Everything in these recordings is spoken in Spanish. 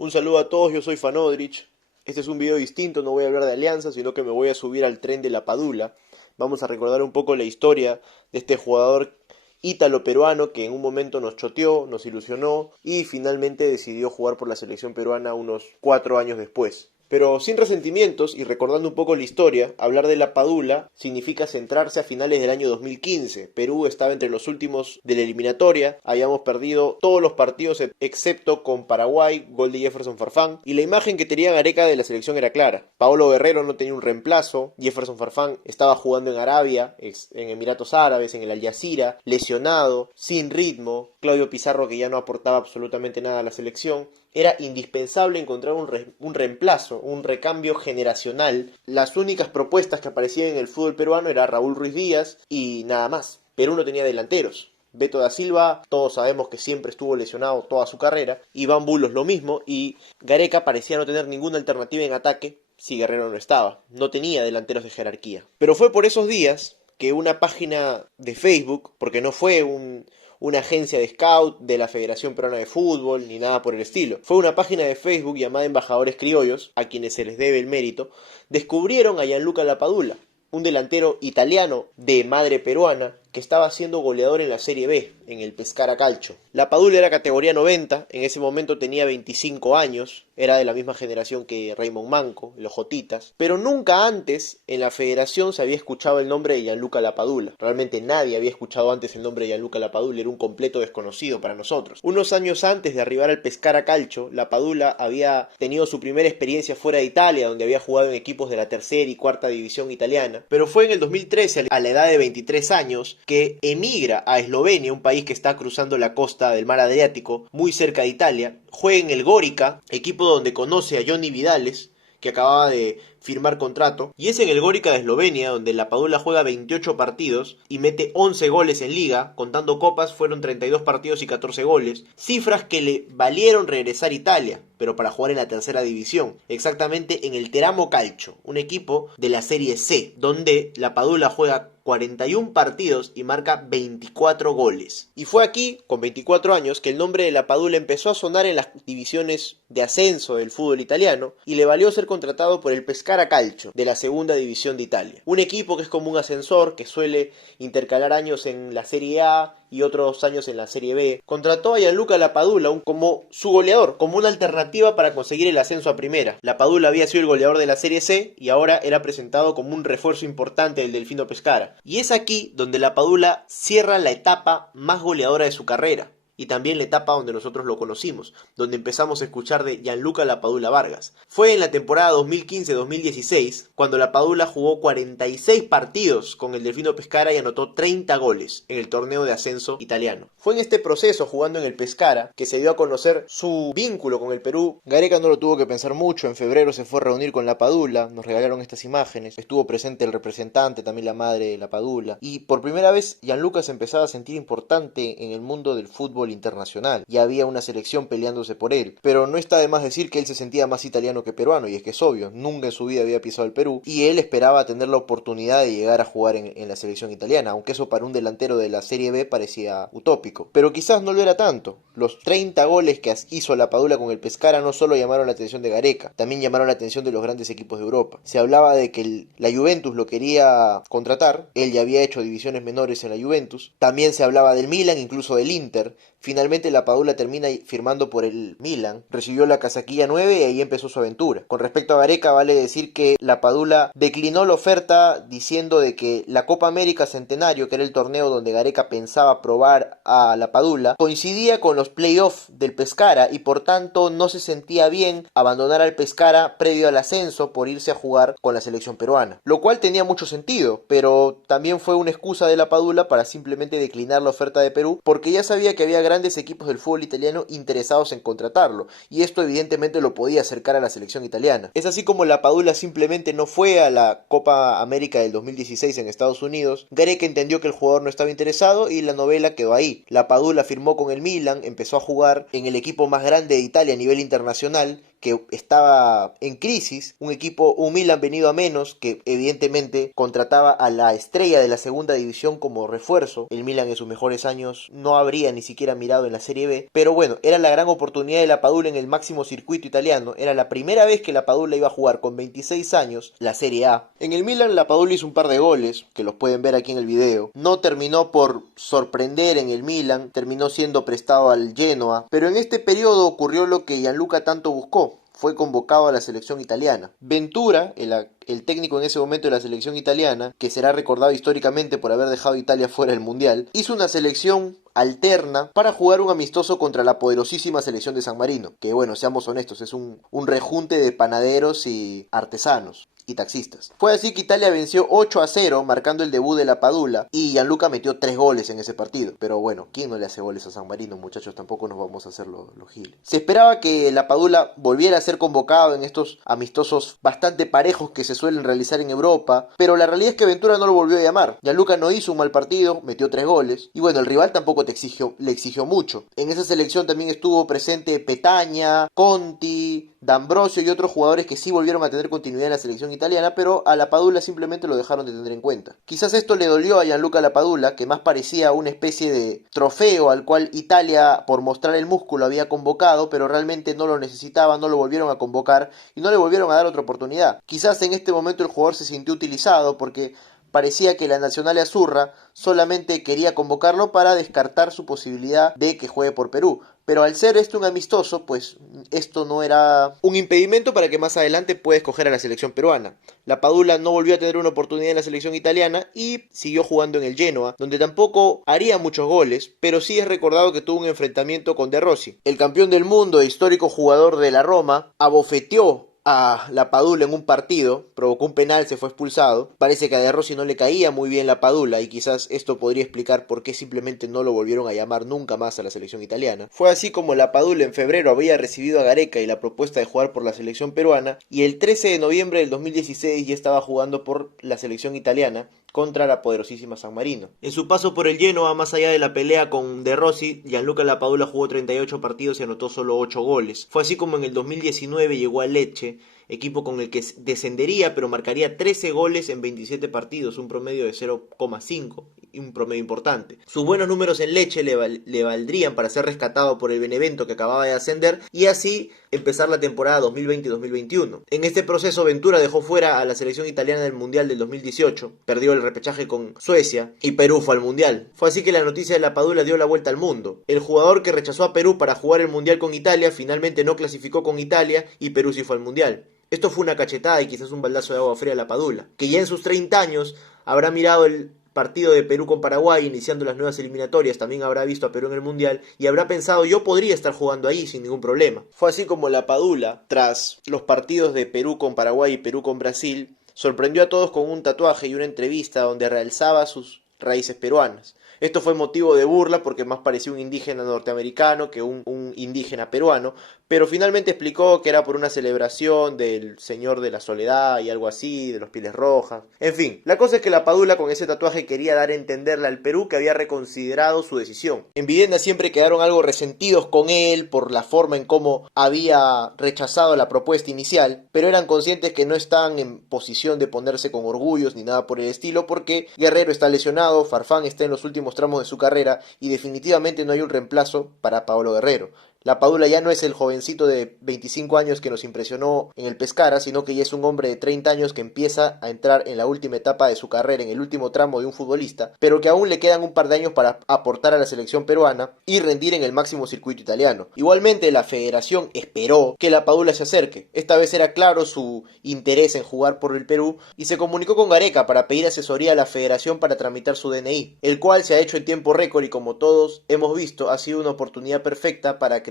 Un saludo a todos, yo soy Fanodrich. Este es un video distinto, no voy a hablar de Alianza, sino que me voy a subir al tren de la Padula. Vamos a recordar un poco la historia de este jugador ítalo-peruano que en un momento nos choteó, nos ilusionó y finalmente decidió jugar por la selección peruana unos 4 años después. Pero sin resentimientos y recordando un poco la historia, hablar de la Padula significa centrarse a finales del año 2015. Perú estaba entre los últimos de la eliminatoria, habíamos perdido todos los partidos excepto con Paraguay, gol de Jefferson Farfán, y la imagen que tenía Gareca de la selección era clara. Paolo Guerrero no tenía un reemplazo, Jefferson Farfán estaba jugando en Arabia, en Emiratos Árabes, en el Al Jazeera, lesionado, sin ritmo, Claudio Pizarro que ya no aportaba absolutamente nada a la selección. Era indispensable encontrar un reemplazo, un recambio generacional. Las únicas propuestas que aparecían en el fútbol peruano era Raúl Ruiz Díaz y nada más. Perú no tenía delanteros. Beto da Silva, todos sabemos que siempre estuvo lesionado toda su carrera. Iván Bulos lo mismo y Gareca parecía no tener ninguna alternativa en ataque si Guerrero no estaba. No tenía delanteros de jerarquía. Pero fue por esos días que una página de Facebook, porque no fue una agencia de scout de la Federación Peruana de Fútbol, ni nada por el estilo. Fue una página de Facebook llamada Embajadores Criollos, a quienes se les debe el mérito, descubrieron a Gianluca Lapadula, un delantero italiano de madre peruana que estaba siendo goleador en la Serie B, en el Pescara Calcio. Lapadula era categoría 90, en ese momento tenía 25 años, era de la misma generación que Raymond Manco, los Jotitas, pero nunca antes en la federación se había escuchado el nombre de Gianluca Lapadula. Realmente nadie había escuchado antes el nombre de Gianluca Lapadula, era un completo desconocido para nosotros. Unos años antes de arribar al Pescara Calcio, Lapadula había tenido su primera experiencia fuera de Italia, donde había jugado en equipos de la tercera y cuarta división italiana, pero fue en el 2013, a la edad de 23 años, que emigra a Eslovenia, un país que está cruzando la costa del mar Adriático, muy cerca de Italia. Juega en el Gorica, equipo donde conoce a Johnny Vidales, que acababa de firmar contrato, y es en el Gorica de Eslovenia donde Lapadula juega 28 partidos y mete 11 goles en liga, contando copas fueron 32 partidos y 14 goles, cifras que le valieron regresar a Italia, pero para jugar en la tercera división, exactamente en el Teramo Calcio, un equipo de la Serie C, donde Lapadula juega 41 partidos y marca 24 goles. Y fue aquí, con 24 años, que el nombre de Lapadula empezó a sonar en las divisiones de ascenso del fútbol italiano y le valió ser contratado por el Pescara Calcio de la segunda división de Italia. Un equipo que es como un ascensor que suele intercalar años en la Serie A y otros años en la Serie B. Contrató a Gianluca Lapadula como su goleador, como una alternativa para conseguir el ascenso a primera. Lapadula había sido el goleador de la Serie C y ahora era presentado como un refuerzo importante del Delfino Pescara. Y es aquí donde Lapadula cierra la etapa más goleadora de su carrera. Y también la etapa donde nosotros lo conocimos, donde empezamos a escuchar de Gianluca Lapadula Vargas. Fue en la temporada 2015-2016 cuando Lapadula jugó 46 partidos con el Delfino Pescara y anotó 30 goles en el torneo de ascenso italiano. Fue en este proceso, jugando en el Pescara, que se dio a conocer su vínculo con el Perú. Gareca no lo tuvo que pensar mucho, en febrero se fue a reunir con Lapadula, nos regalaron estas imágenes, estuvo presente el representante, también la madre de Lapadula, y por primera vez Gianluca se empezaba a sentir importante en el mundo del fútbol internacional, y había una selección peleándose por él, pero no está de más decir que él se sentía más italiano que peruano, y es que es obvio, nunca en su vida había pisado el Perú, y él esperaba tener la oportunidad de llegar a jugar en la selección italiana, aunque eso para un delantero de la Serie B parecía utópico, pero quizás no lo era tanto. Los 30 goles que hizo Lapadula con el Pescara no solo llamaron la atención de Gareca, también llamaron la atención de los grandes equipos de Europa. Se hablaba de que la Juventus lo quería contratar, él ya había hecho divisiones menores en la Juventus, también se hablaba del Milan, incluso del Inter. Finalmente Lapadula termina firmando por el Milan, recibió la casaquilla 9 y ahí empezó su aventura. Con respecto a Gareca, vale decir que Lapadula declinó la oferta diciendo de que la Copa América Centenario, que era el torneo donde Gareca pensaba probar a Lapadula, coincidía con los playoffs del Pescara y por tanto no se sentía bien abandonar al Pescara previo al ascenso por irse a jugar con la selección peruana, lo cual tenía mucho sentido, pero también fue una excusa de Lapadula para simplemente declinar la oferta de Perú, porque ya sabía que había grandes equipos del fútbol italiano interesados en contratarlo, y esto evidentemente lo podía acercar a la selección italiana. Es así como Lapadula simplemente no fue a la Copa América del 2016 en Estados Unidos. Gareca entendió que el jugador no estaba interesado y la novela quedó ahí. Lapadula firmó con el Milan, empezó a jugar en el equipo más grande de Italia a nivel internacional, que estaba en crisis, un Milan venido a menos, que evidentemente contrataba a la estrella de la segunda división como refuerzo. El Milan en sus mejores años no habría ni siquiera mirado en la Serie B, pero bueno, era la gran oportunidad de la Padula en el máximo circuito italiano. Era la primera vez que la Padula iba a jugar con 26 años la Serie A. En el Milan la Padula hizo un par de goles, que los pueden ver aquí en el video. No terminó por sorprender en el Milan, terminó siendo prestado al Genoa, pero en este periodo ocurrió lo que Gianluca tanto buscó. Fue convocado a la selección italiana. Ventura, el técnico en ese momento de la selección italiana, que será recordado históricamente por haber dejado a Italia fuera del Mundial, hizo una selección alterna para jugar un amistoso contra la poderosísima selección de San Marino, que bueno, seamos honestos, es un rejunte de panaderos y artesanos y taxistas. Fue así que Italia venció 8-0, marcando el debut de la Padula, y Gianluca metió 3 goles en ese partido. Pero bueno, ¿quién no le hace goles a San Marino, muchachos? Tampoco nos vamos a hacer los giles. Se esperaba que la Padula volviera a ser convocado en estos amistosos bastante parejos que se suelen realizar en Europa, pero la realidad es que Ventura no lo volvió a llamar. Gianluca no hizo un mal partido, metió 3 goles, y bueno, el rival tampoco le exigió mucho. En esa selección también estuvo presente Petagna, Conti, D'Ambrosio y otros jugadores que sí volvieron a tener continuidad en la selección italiana, pero a la Padula simplemente lo dejaron de tener en cuenta. Quizás esto le dolió a Gianluca Lapadula, que más parecía una especie de trofeo al cual Italia, por mostrar el músculo, había convocado, pero realmente no lo necesitaba, no lo volvieron a convocar y no le volvieron a dar otra oportunidad. Quizás en este momento el jugador se sintió utilizado porque parecía que la Nacional Azzurra solamente quería convocarlo para descartar su posibilidad de que juegue por Perú. Pero al ser esto un amistoso, pues esto no era un impedimento para que más adelante pueda escoger a la selección peruana. La Padula no volvió a tener una oportunidad en la selección italiana y siguió jugando en el Genoa, donde tampoco haría muchos goles, pero sí es recordado que tuvo un enfrentamiento con De Rossi. El campeón del mundo e histórico jugador de la Roma abofeteó a la Padula en un partido, provocó un penal, se fue expulsado. Parece que a De Rossi no le caía muy bien la Padula y quizás esto podría explicar por qué simplemente no lo volvieron a llamar nunca más a la selección italiana. Fue así como la Padula en febrero había recibido a Gareca y la propuesta de jugar por la selección peruana, y el 13 de noviembre del 2016 ya estaba jugando por la selección italiana contra la poderosísima San Marino. En su paso por el Genoa, más allá de la pelea con De Rossi, Gianluca Lapadula jugó 38 partidos y anotó solo 8 goles. Fue así como en el 2019 llegó a Lecce, equipo con el que descendería, pero marcaría 13 goles en 27 partidos, un promedio de 0,5, un promedio importante. Sus buenos números en Lecce le valdrían para ser rescatado por el Benevento, que acababa de ascender, y así empezar la temporada 2020-2021. En este proceso Ventura dejó fuera a la selección italiana del Mundial del 2018, perdió el repechaje con Suecia y Perú fue al Mundial. Fue así que la noticia de la Padula dio la vuelta al mundo. El jugador que rechazó a Perú para jugar el Mundial con Italia finalmente no clasificó con Italia y Perú sí fue al Mundial. Esto fue una cachetada y quizás un baldazo de agua fría a la Padula, que ya en sus 30 años habrá mirado el partido de Perú con Paraguay iniciando las nuevas eliminatorias, también habrá visto a Perú en el Mundial y habrá pensado: yo podría estar jugando ahí sin ningún problema. Fue así como la Padula, tras los partidos de Perú con Paraguay y Perú con Brasil, sorprendió a todos con un tatuaje y una entrevista donde realzaba sus raíces peruanas. Esto fue motivo de burla porque más parecía un indígena norteamericano que un indígena peruano, pero finalmente explicó que era por una celebración del Señor de la Soledad y algo así, de los Pieles Rojas. En fin, la cosa es que la Padula con ese tatuaje quería dar a entenderle al Perú que había reconsiderado su decisión. En Videna siempre quedaron algo resentidos con él por la forma en cómo había rechazado la propuesta inicial, pero eran conscientes que no estaban en posición de ponerse con orgullos ni nada por el estilo, porque Guerrero está lesionado, Farfán está en los últimos tramos de su carrera y definitivamente no hay un reemplazo para Paolo Guerrero. La Padula ya no es el jovencito de 25 años que nos impresionó en el Pescara, sino que ya es un hombre de 30 años que empieza a entrar en la última etapa de su carrera, en el último tramo de un futbolista, pero que aún le quedan un par de años para aportar a la selección peruana y rendir en el máximo circuito italiano. Igualmente, la federación esperó que la Padula se acerque. Esta vez era claro su interés en jugar por el Perú y se comunicó con Gareca para pedir asesoría a la federación para tramitar su DNI, el cual se ha hecho en tiempo récord y, como todos hemos visto, ha sido una oportunidad perfecta para crear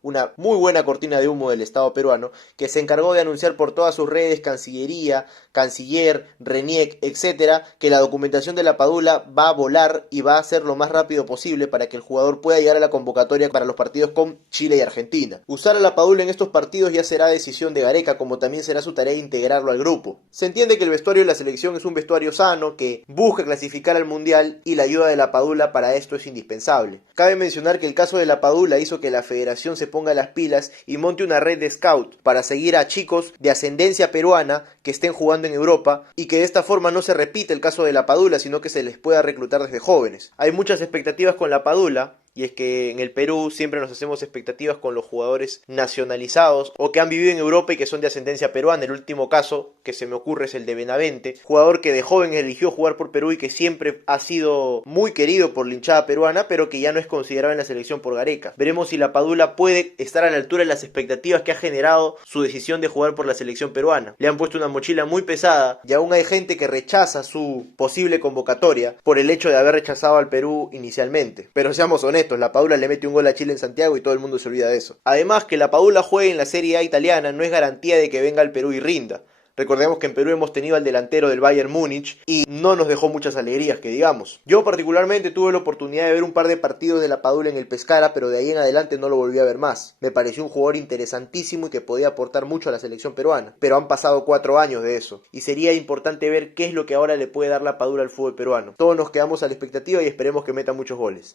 una muy buena cortina de humo del Estado peruano, que se encargó de anunciar por todas sus redes, Cancillería, Canciller, RENIEC, etcétera, que la documentación de la Padula va a volar y va a ser lo más rápido posible para que el jugador pueda llegar a la convocatoria para los partidos con Chile y Argentina. Usar a la Padula en estos partidos ya será decisión de Gareca, como también será su tarea integrarlo al grupo. Se entiende que el vestuario de la selección es un vestuario sano, que busca clasificar al Mundial, y la ayuda de la Padula para esto es indispensable. Cabe mencionar que el caso de la Padula hizo que la federación federación se ponga las pilas y monte una red de scout para seguir a chicos de ascendencia peruana que estén jugando en Europa y que de esta forma no se repite el caso de la Padula, sino que se les pueda reclutar desde jóvenes. Hay muchas expectativas con la Padula. Y es que en el Perú siempre nos hacemos expectativas con los jugadores nacionalizados o que han vivido en Europa y que son de ascendencia peruana. El último caso que se me ocurre es el de Benavente, jugador que de joven eligió jugar por Perú y que siempre ha sido muy querido por la hinchada peruana, pero que ya no es considerado en la selección por Gareca. Veremos si la Padula puede estar a la altura de las expectativas que ha generado su decisión de jugar por la selección peruana. Le han puesto una mochila muy pesada y aún hay gente que rechaza su posible convocatoria por el hecho de haber rechazado al Perú inicialmente. Pero seamos honestos, la Padula le mete un gol a Chile en Santiago y todo el mundo se olvida de eso. Además, que la Padula juegue en la Serie A italiana no es garantía de que venga al Perú y rinda. Recordemos que en Perú hemos tenido al delantero del Bayern Múnich y no nos dejó muchas alegrías, que digamos. Yo particularmente tuve la oportunidad de ver un par de partidos de la Padula en el Pescara, pero de ahí en adelante no lo volví a ver más. Me pareció un jugador interesantísimo y que podía aportar mucho a la selección peruana. Pero han pasado 4 años de eso y sería importante ver qué es lo que ahora le puede dar la Padula al fútbol peruano. Todos nos quedamos a la expectativa y esperemos que meta muchos goles.